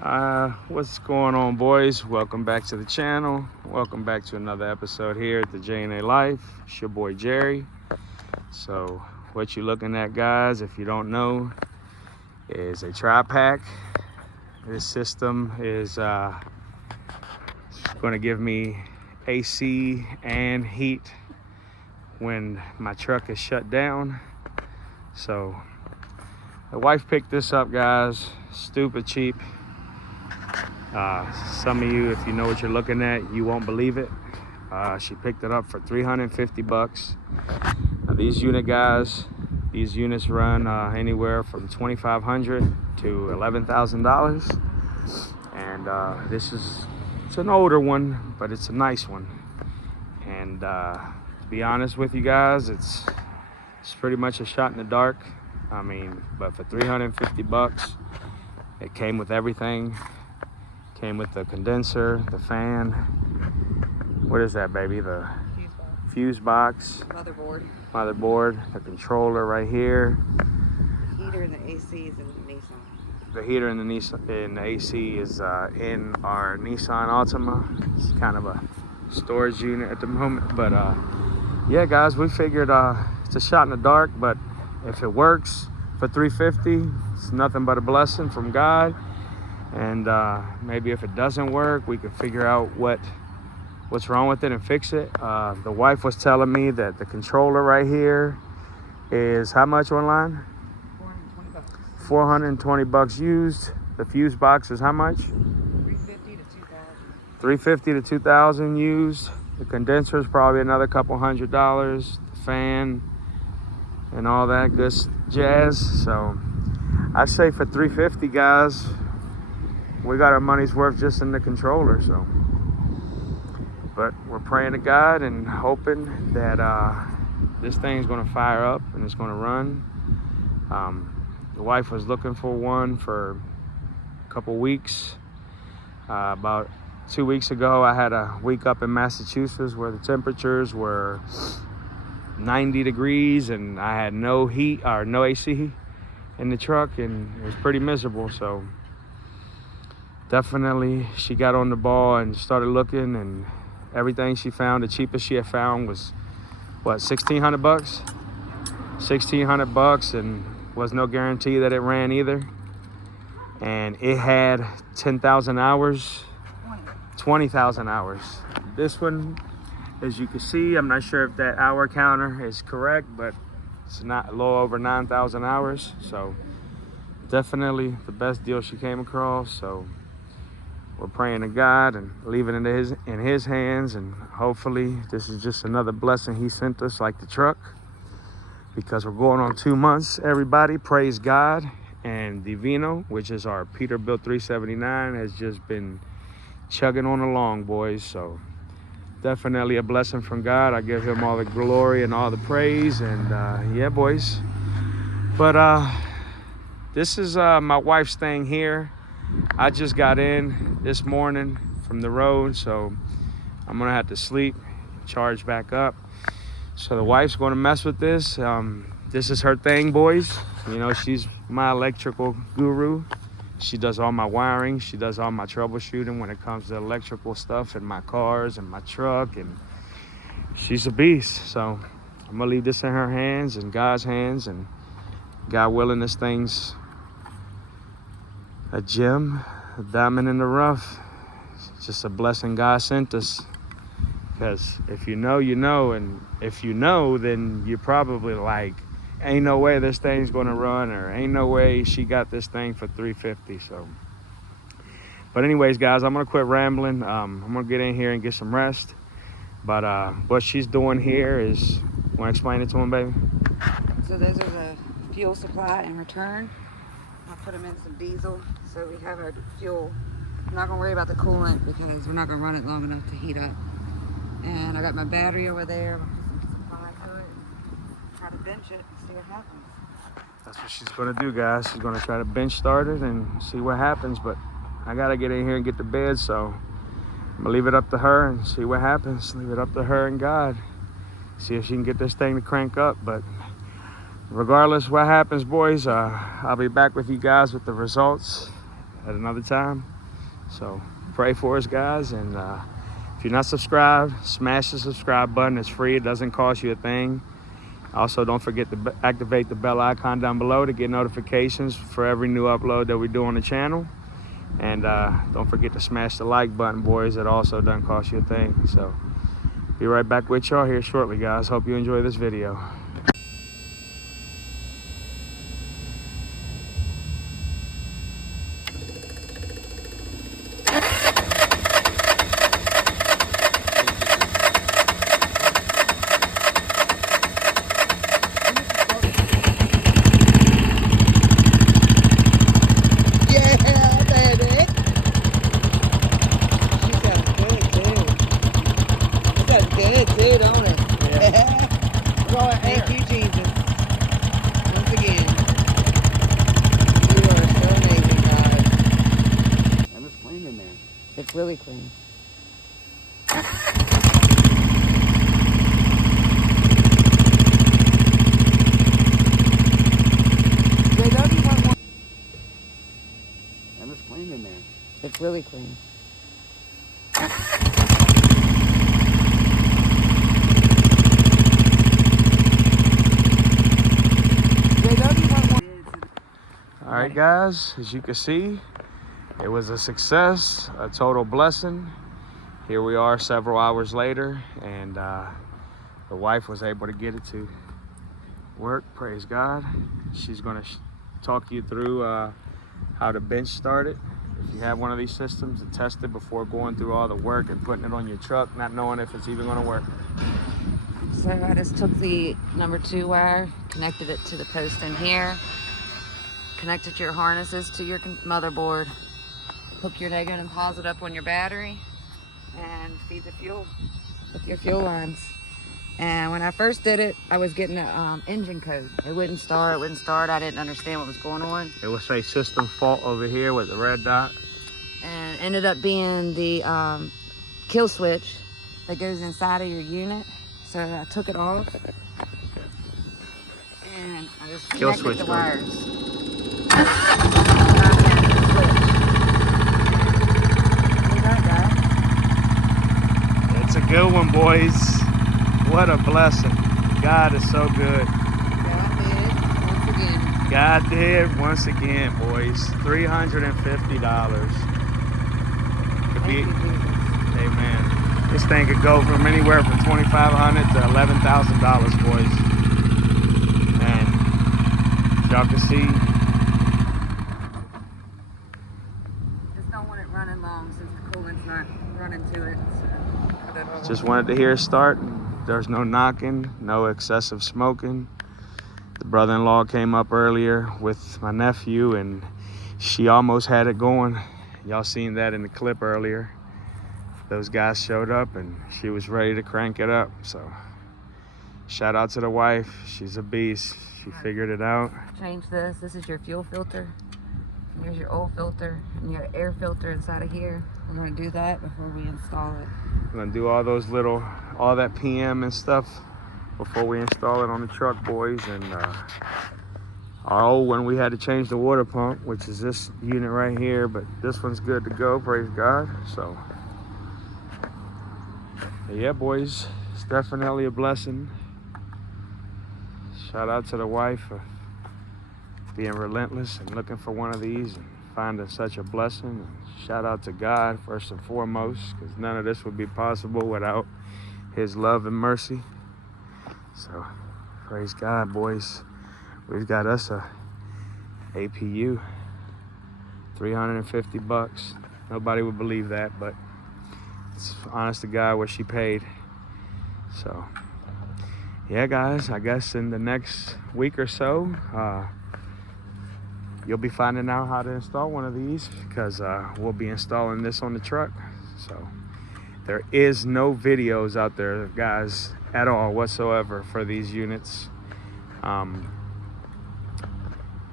What's going on, boys? Welcome back to the channel. Welcome back to another episode here at the J&A Life. It's your boy Jerry. So what you're looking at, guys, if you don't know, is a Tripac. This system is going to give me AC and heat when my truck is shut down. So the wife picked this up, guys. Stupid cheap. Some of you, if you know what you're looking at, you won't believe it. She picked it up for 350 bucks. Now these units run anywhere from $2,500 to $11,000. And it's an older one, but it's a nice one. And to be honest with you guys, it's pretty much a shot in the dark. I mean, but for 350 bucks, it came with everything. Came with the condenser, the fan. What is that, baby? The fuse box. Motherboard. The controller right here. The heater and the AC is in the Nissan. The heater and the AC is in our Nissan Altima. It's kind of a storage unit at the moment, but yeah, guys, we figured it's a shot in the dark, but if it works for 350, it's nothing but a blessing from God. And maybe if it doesn't work, we can figure out what's wrong with it and fix it. The wife was telling me that the controller right here is how much online? 420 bucks. 420 bucks used. The fuse box is how much? 350 to 2,000. 350 to 2,000 used. The condenser is probably another couple $100. The fan and all that good jazz. So I say for 350, guys, we got our money's worth just in the controller. So, but we're praying to God and hoping that this thing's gonna fire up and it's gonna run. The wife was looking for one for a couple weeks. About 2 weeks ago, I had a week up in Massachusetts where the temperatures were 90 degrees and I had no heat or no AC in the truck, and it was pretty miserable. So definitely she got on the ball and started looking, and everything she found, the cheapest she had found was what, 1,600 bucks? 1,600 bucks, and was no guarantee that it ran either. And it had 10,000 hours, 20,000 hours. This one, as you can see, I'm not sure if that hour counter is correct, but it's not a little over 9,000 hours. So definitely the best deal she came across. So we're praying to God and leaving it in his hands, and hopefully this is just another blessing he sent us, like the truck, because we're going on 2 months. Everybody praise God. And the Vino, which is our Peterbilt 379, has just been chugging on along, boys. So definitely a blessing from God. I give him all the glory and all the praise. And yeah, boys. But this is my wife staying here. I just got in this morning from the road, so I'm gonna have to sleep, charge back up. So the wife's gonna mess with this. This is her thing, boys. You know, she's my electrical guru. She does all my wiring. She does all my troubleshooting when it comes to electrical stuff in my cars and my truck, and she's a beast. So I'm gonna leave this in her hands and God's hands, and God willing, this thing's a gem, a diamond in the rough. It's just a blessing God sent us. Because if you know, you know, and if you know, then you're probably like, ain't no way this thing's gonna run, or ain't no way she got this thing for 350. So, but anyways, guys, I'm gonna quit rambling. I'm gonna get in here and get some rest. But what she's doing here is, wanna explain it to him, baby? So those are the fuel supply in return. I'll put them in some diesel so we have our fuel. I'm not gonna worry about the coolant because we're not gonna run it long enough to heat up. And I got my battery over there. I'll put some supply to it and try to bench it and see what happens. That's what she's gonna do, guys. She's gonna try to bench start it and see what happens. But I gotta get in here and get to bed, so I'm gonna leave it up to her and see what happens. Leave it up to her and God. See if she can get this thing to crank up. But regardless what happens, boys, I'll be back with you guys with the results at another time. So pray for us, guys. And if you're not subscribed, smash the subscribe button. It's free. It doesn't cost you a thing. Also, don't forget to activate the bell icon down below to get notifications for every new upload that we do on the channel. And don't forget to smash the like button, boys. It also doesn't cost you a thing. So be right back with y'all here shortly, guys. Hope you enjoy this video. Thank you, Jesus. Once again, you are so amazing, God. And it's clean in there. It's really clean. And it's clean in there. It's really clean. All right, guys, as you can see, it was a success, a total blessing. Here we are several hours later, and the wife was able to get it to work. Praise God. She's going to talk you through how to bench start it. If you have one of these systems, to test it before going through all the work and putting it on your truck, not knowing if it's even going to work. So I just took the number 2 wire, connected it to the post in here, connected your harnesses to your motherboard, hook your negative and positive up on your battery, and feed the fuel with your fuel lines. And when I first did it, I was getting an engine code. It wouldn't start, I didn't understand what was going on. It will say system fault over here with the red dot. And ended up being the kill switch that goes inside of your unit. So I took it off and I just Kill connected switch the goes. wires. It's a good one, boys. What a blessing. God is so good. God did once again, boys. $350. Could be, amen. This thing could go from anywhere from $2,500 to $11,000, boys. And y'all can see. Just don't want it running long since the coolant's not running to it. So cut it off. Just wanted to hear it start. There's no knocking, no excessive smoking. The brother-in-law came up earlier with my nephew and she almost had it going. Y'all seen that in the clip earlier. Those guys showed up and she was ready to crank it up. So shout out to the wife. She's a beast. She figured it out. Change this. This is your fuel filter. And here's your oil filter. And you got an air filter inside of here. We're going to do that before we install it. I'm gonna do all those little, all that PM and stuff before we install it on the truck, boys. And our old one, we had to change the water pump, which is this unit right here, but this one's good to go, praise God. So yeah, boys, it's definitely a blessing. Shout out to the wife for being relentless and looking for one of these and finding such a blessing. And shout out to God first and foremost, because none of this would be possible without his love and mercy. So praise God, boys. We've got us a APU, $350. Nobody would believe that, but it's honest to God what she paid. So yeah, guys, I guess in the next week or so, you'll be finding out how to install one of these, because we'll be installing this on the truck. So there is no videos out there, guys, at all whatsoever for these units.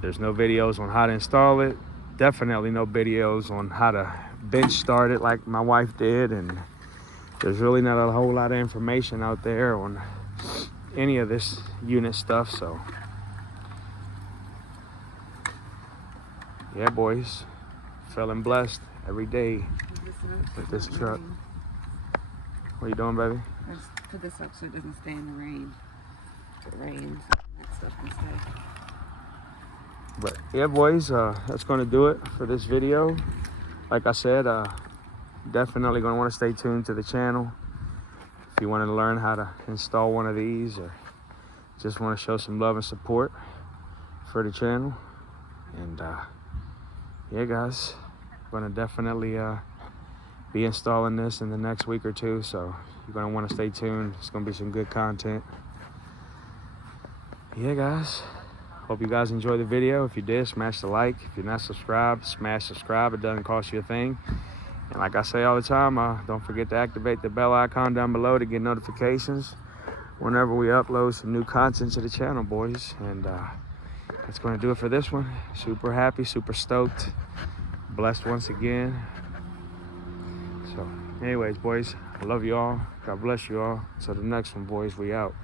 There's no videos on how to install it. Definitely no videos on how to bench start it like my wife did. And there's really not a whole lot of information out there on any of this unit stuff. So yeah, boys, feeling blessed every day with this truck. What you doing, baby? I just put this up so it doesn't stay in the rain. If it rains, that stuff can stay. But yeah, boys, that's going to do it for this video. Like I said, definitely going to want to stay tuned to the channel. If you want to learn how to install one of these or just want to show some love and support for the channel. And yeah, guys, going to definitely be installing this in the next week or two. So you're going to want to stay tuned. It's going to be some good content. Yeah, guys. Hope you guys enjoyed the video. If you did, smash the like. If you're not subscribed, smash subscribe. It doesn't cost you a thing. And like I say all the time, don't forget to activate the bell icon down below to get notifications whenever we upload some new content to the channel, boys. And that's going to do it for this one. Super happy, super stoked, blessed once again. So anyways, boys, I love you all. God bless you all. Till the next one, boys, we out.